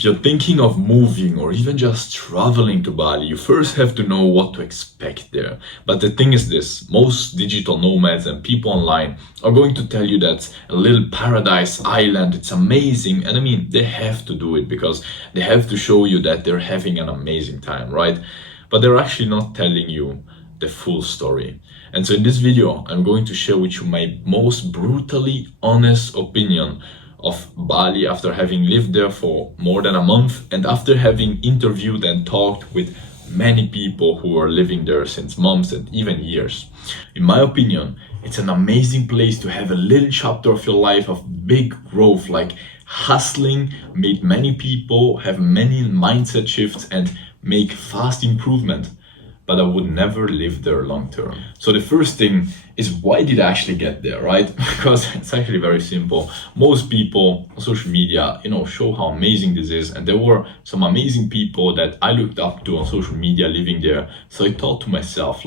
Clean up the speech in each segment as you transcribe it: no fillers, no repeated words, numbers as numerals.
If you're thinking of moving or even just traveling to Bali, you first have to know what to expect there. But the thing is this, most digital nomads and people online are going to tell you that's a little paradise island, it's amazing. And I mean, they have to do it because they have to show you that they're having an amazing time, right? But they're actually not telling you the full story. And so in this video, I'm going to share with you my most brutally honest opinion of Bali after having lived there for more than a month and after having interviewed and talked with many people who are living there since months and even years. In my opinion, it's an amazing place to have a little chapter of your life of big growth, like hustling, made many people have many mindset shifts and make fast improvement. But I would never live there long term. So the first thing is, why did I actually get there, right? Because it's actually very simple. Most people on social media, show how amazing this is. And there were some amazing people that I looked up to on social media living there. So I thought to myself,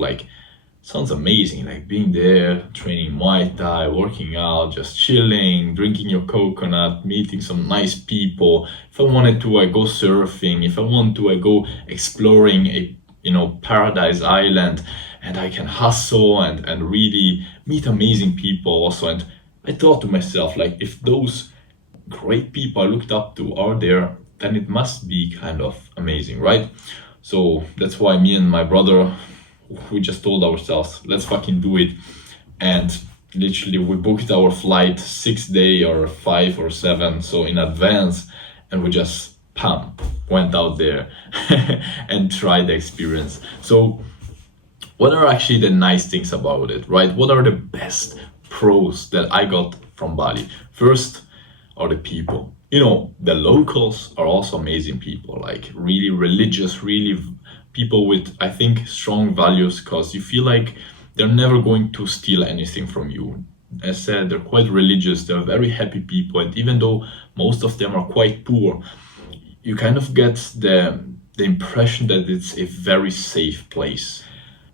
sounds amazing, like being there, training Muay Thai, working out, just chilling, drinking your coconut, meeting some nice people. If I wanted to, I go surfing. If I want to, I go exploring a paradise island, and I can hustle and really meet amazing people also. And I thought to myself, if those great people I looked up to are there, then it must be kind of amazing, right? So that's why me and my brother, we just told ourselves, let's fucking do it. And literally we booked our flight 6 days or 5 or 7 so in advance, and we just went out there and tried the experience. So what are actually the nice things about it, right? What are the best pros that I got from Bali? First are the people. The locals are also amazing people, really religious, really people with, I think, strong values, because you feel like they're never going to steal anything from you. As I said, they're quite religious, they're very happy people, and even though most of them are quite poor, you kind of get the impression that it's a very safe place.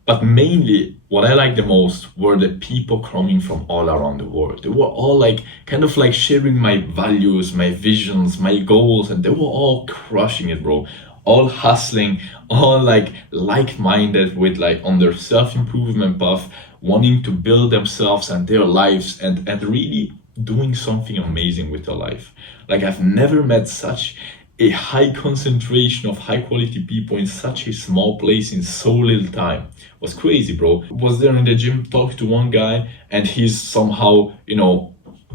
But mainly, what I liked the most were the people coming from all around the world. They were all kind of sharing my values, my visions, my goals, and they were all crushing it, bro. All hustling, all like-minded with on their self-improvement path, wanting to build themselves and their lives and really doing something amazing with their life. I've never met such a high concentration of high quality people in such a small place in so little time. It was crazy, bro. Was there in the gym, talked to one guy, and he's somehow,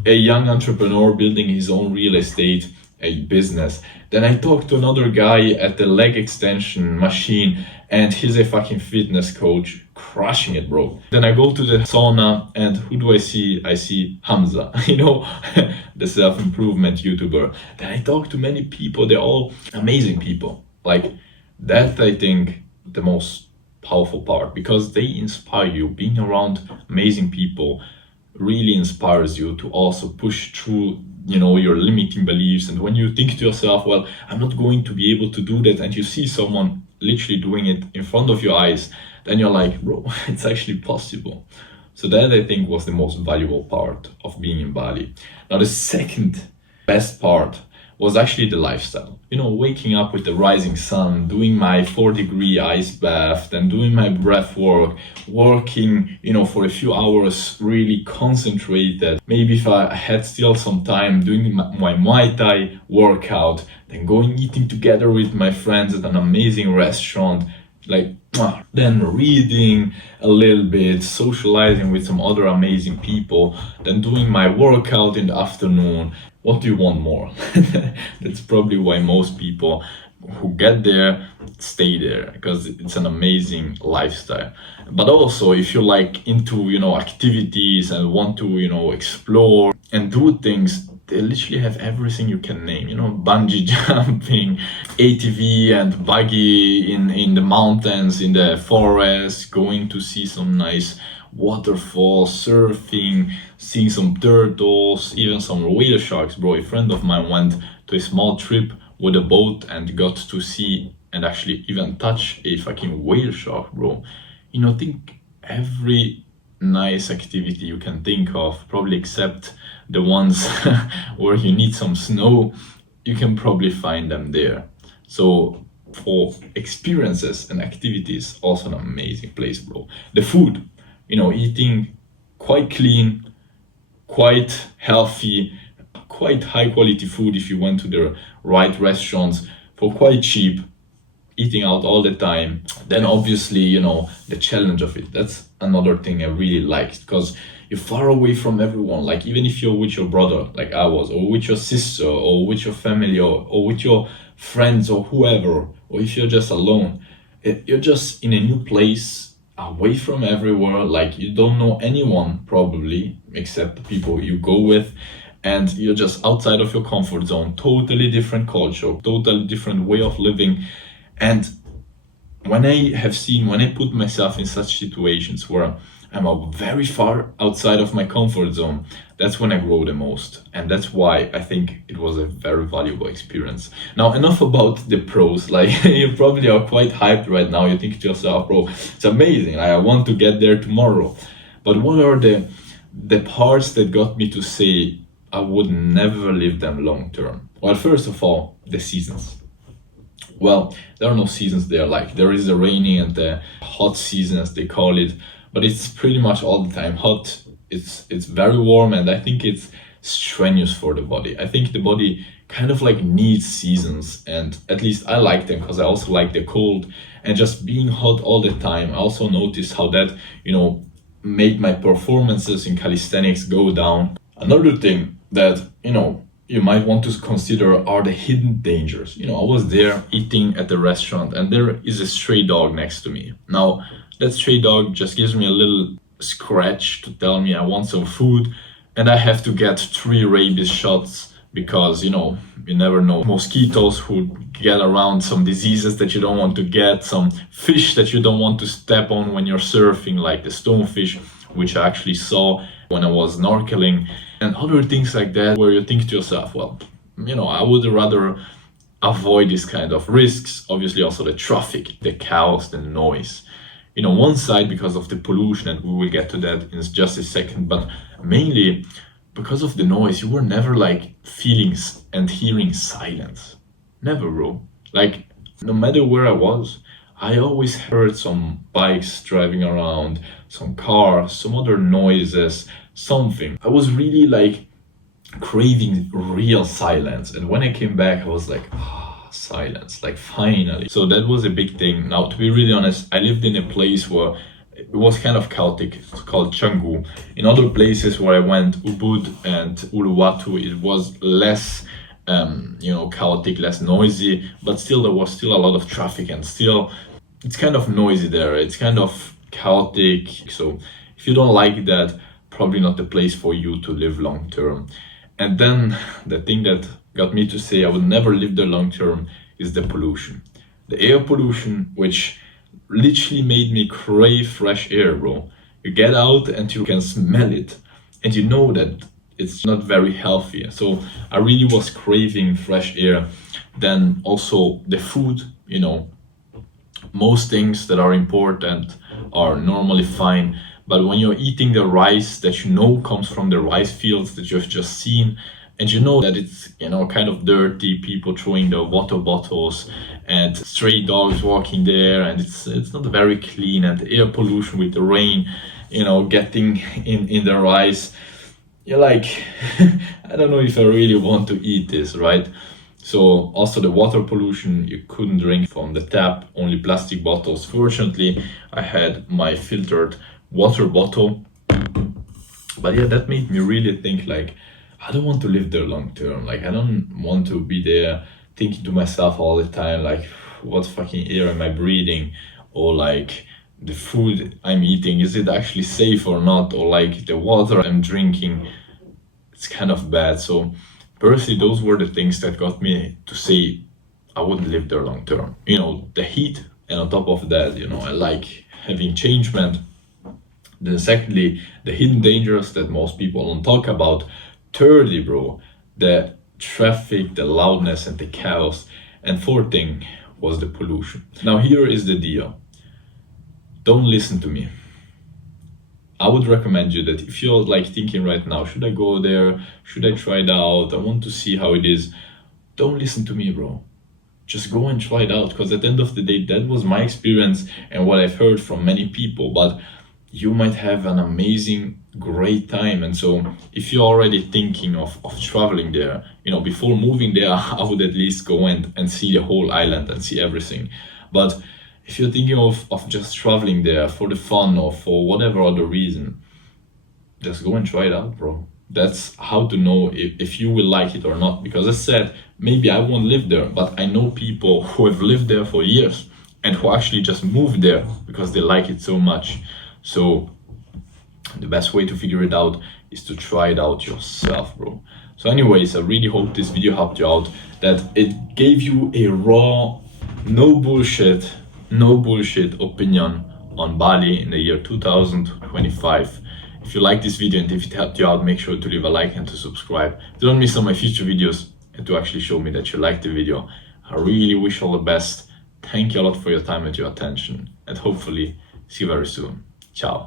a young entrepreneur building his own real estate, a business. Then I talked to another guy at the leg extension machine, and he's a fucking fitness coach, crushing it, bro. Then I go to the sauna, and who do I see? I see Hamza, the self-improvement YouTuber. Then I talk to many people, they're all amazing people. That, I think, the most powerful part, because they inspire you. Being around amazing people really inspires you to also push through your limiting beliefs. And when you think to yourself, well, I'm not going to be able to do that, and you see someone literally doing it in front of your eyes, then you're like, bro, it's actually possible. So that, I think, was the most valuable part of being in Bali. Now the second best part was actually the lifestyle. Waking up with the rising sun, doing my 4-degree ice bath, then doing my breath work, working, for a few hours, really concentrated. Maybe if I had still some time, doing my Muay Thai workout, then going eating together with my friends at an amazing restaurant, then reading a little bit, socializing with some other amazing people, then doing my workout in the afternoon. What do you want more? That's probably why most people who get there stay there, because it's an amazing lifestyle. But also, if you're into activities and want to explore and do things, they literally have everything you can name, bungee jumping, ATV and buggy in the mountains, in the forest, going to see some nice waterfalls, surfing, seeing some turtles, even some whale sharks, bro. A friend of mine went to a small trip with a boat and got to see and actually even touch a fucking whale shark, bro. Think every nice activity you can think of, probably except the ones where you need some snow, you can probably find them there. So for experiences and activities, also an amazing place, bro. The food, eating quite clean, quite healthy, quite high quality food if you went to the right restaurants for quite cheap, eating out all the time. Then obviously, the challenge of it. That's another thing I really liked, because you're far away from everyone. Like even if you're with your brother, like I was, or with your sister, or with your family, or with your friends, or whoever, or if you're just alone, you're just in a new place, away from everywhere. Like you don't know anyone probably, except the people you go with. And you're just outside of your comfort zone, totally different culture, totally different way of living. And when I put myself in such situations where I'm very far outside of my comfort zone, that's when I grow the most. And that's why I think it was a very valuable experience. Now, enough about the pros. Like, you probably are quite hyped right now. You think to yourself, bro, it's amazing. I want to get there tomorrow. But what are the parts that got me to say I would never live them long term? Well, first of all, the seasons. Well, there are no seasons there. Like there is the rainy and the hot season, as they call it, but it's pretty much all the time hot. It's very warm, and I think it's strenuous for the body. I think the body kind of like needs seasons, and at least I like them because I also like the cold. And just being hot all the time, I also noticed how that made my performances in calisthenics go down. Another thing that you might want to consider are the hidden dangers. I was there eating at the restaurant, and there is a stray dog next to me. Now, that stray dog just gives me a little scratch to tell me I want some food, and I have to get 3 rabies shots because, you never know. Mosquitoes who get around, some diseases that you don't want to get, some fish that you don't want to step on when you're surfing, like the stonefish, which I actually saw when I was snorkeling, and other things like that, where you think to yourself, well, I would rather avoid this kind of risks. Obviously, also the traffic, the chaos, the noise. One side because of the pollution, and we will get to that in just a second, but mainly because of the noise. You were never like feeling and hearing silence. Never, bro. Like, no matter where I was, I always heard some bikes driving around, some cars, some other noises, something. I was really like craving real silence. And when I came back, I was like, silence, like finally. So that was a big thing. Now, to be really honest, I lived in a place where it was kind of chaotic. It's called Canggu. In other places where I went, Ubud and Uluwatu, it was less chaotic, less noisy, but still there was still a lot of traffic, and still it's kind of noisy there. It's kind of chaotic. So if you don't like that, probably not the place for you to live long term. And then the thing that got me to say I would never live there long term is the pollution. The air pollution, which literally made me crave fresh air, bro. You get out and you can smell it, and you know that it's not very healthy. So I really was craving fresh air. Then also the food, most things that are important are normally fine. But when you're eating the rice that comes from the rice fields that you've just seen, and you know that it's kind of dirty, people throwing their water bottles and stray dogs walking there, and it's not very clean, and the air pollution with the rain, getting in the rice, you're like, I don't know if I really want to eat this, right? So also the water pollution, you couldn't drink from the tap, only plastic bottles. Fortunately, I had my filtered water bottle. But yeah, that made me really think like, I don't want to live there long term. Like I don't want to be there thinking to myself all the time, like, what fucking air am I breathing? Or like, the food I'm eating, is it actually safe or not? Or like the water I'm drinking, it's kind of bad. So personally, those were the things that got me to say I wouldn't live there long term. The heat, and on top of that, I like having changement. Then secondly, the hidden dangers that most people don't talk about. Thirdly, bro, the traffic, the loudness, and the chaos. And fourth thing was the pollution. Now here is the deal. Don't listen to me. I would recommend you that if you're like thinking right now, should I go there? Should I try it out? I want to see how it is. don't listen to me, bro. Just go and try it out, because at the end of the day, that was my experience and what I've heard from many people. But you might have an amazing, great time. And so if you're already thinking of traveling there, before moving there, I would at least go and see the whole island and see everything. But if you're thinking of just traveling there for the fun or for whatever other reason, just go and try it out, bro. That's how to know if you will like it or not. Because as I said, maybe I won't live there, but I know people who have lived there for years and who actually just moved there because they like it so much. So the best way to figure it out is to try it out yourself, bro. So anyways, I really hope this video helped you out, that it gave you a raw, no bullshit opinion on Bali in the year 2025. If you like this video and if it helped you out, make sure to leave a like and to subscribe. Don't miss on my future videos and to actually show me that you liked the video. I really wish you all the best. Thank you a lot for your time and your attention, and hopefully see you very soon. Ciao.